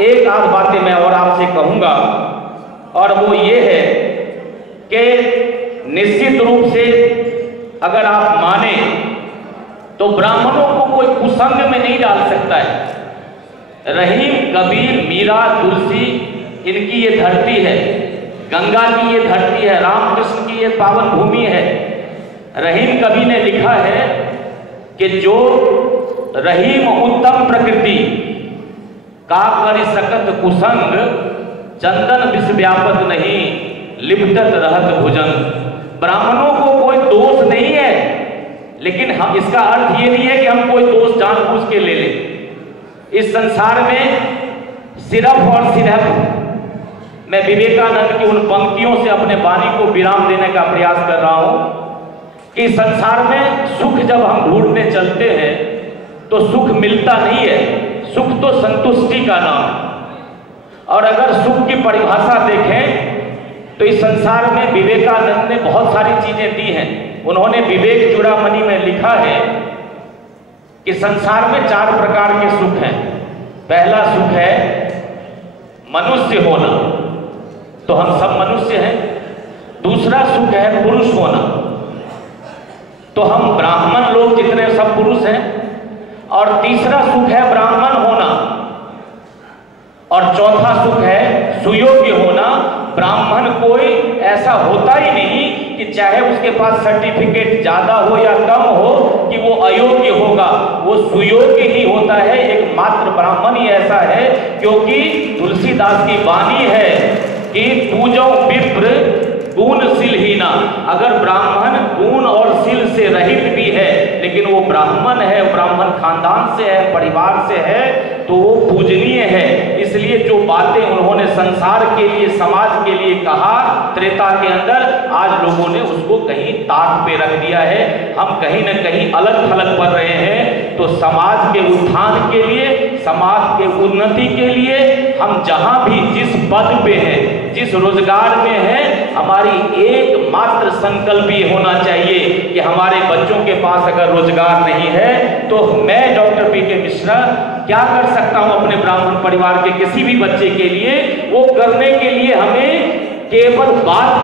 एक आध बातें मैं और आपसे कहूंगा, और वो ये है कि निश्चित रूप से अगर आप माने तो ब्राह्मणों को कोई कुसंग में नहीं डाल सकता है। रहीम, कबीर, मीरा, तुलसी, इनकी ये धरती है, गंगा की ये धरती है, रामकृष्ण की ये पावन भूमि है। रहीम कवि ने लिखा है कि जो रहीम उत्तम प्रकृति का कर सकत कुसंग, चंदन विष व्यापत नहीं लिपटत रहत भुजंग। ब्राह्मणों को कोई दोष नहीं है, लेकिन हम इसका अर्थ ये नहीं है कि हम कोई दोष जानबूझ के ले लें। इस संसार में सिर्फ और सिर्फ मैं विवेकानंद की उन पंक्तियों से अपने वाणी को विराम देने का प्रयास कर रहा हूं कि संसार में सुख जब हम ढूंढने चलते हैं तो सुख मिलता नहीं है। सुख तो संतुष्टि का नाम है। और अगर सुख की परिभाषा देखें तो इस संसार में विवेकानंद ने बहुत सारी चीजें दी हैं। उन्होंने विवेक चूड़ामणि में लिखा है कि संसार में 4 प्रकार के सुख हैं। पहला सुख है मनुष्य होना, तो हम सब मनुष्य हैं। दूसरा सुख है पुरुष होना, तो हम ब्राह्मण लोग जितने सब पुरुष हैं। और तीसरा सुख है ब्राह्मण होना, और चौथा सुख है सुयोग्य होना। ब्राह्मण कोई ऐसा होता ही नहीं कि चाहे उसके पास सर्टिफिकेट ज्यादा हो या कम हो कि वो अयोग्य होगा, वो सुयोग्य ही होता है। एकमात्र ब्राह्मण ही ऐसा है, क्योंकि तुलसीदास की वाणी है कि पूजो विप्र गुणशील ही ना। अगर ब्राह्मण गुण और शील से रहित भी है, लेकिन वो ब्राह्मण है, ब्राह्मण खानदान से है, परिवार से है, तो वो पूजनीय है। इसलिए जो बातें उन्होंने संसार के लिए, समाज के लिए कहा त्रेता के अंदर, आज लोगों ने उसको कहीं ताक पे रख दिया है। हम कहीं न कहीं अलग थलग पड़ रहे हैं। तो समाज के उत्थान के लिए, समाज के उन्नति के लिए हम जहां भी जिस पद पे हैं, जिस रोजगार में हैं, हमारी एकमात्र संकल्प ये होना चाहिए कि हमारे बच्चों के पास अगर रोजगार नहीं है तो मैं डॉक्टर पी.के. मिश्रा क्या कर सकता हूं अपने ब्राह्मण परिवार के किसी भी बच्चे के लिए। वो करने के लिए हमें केवल बात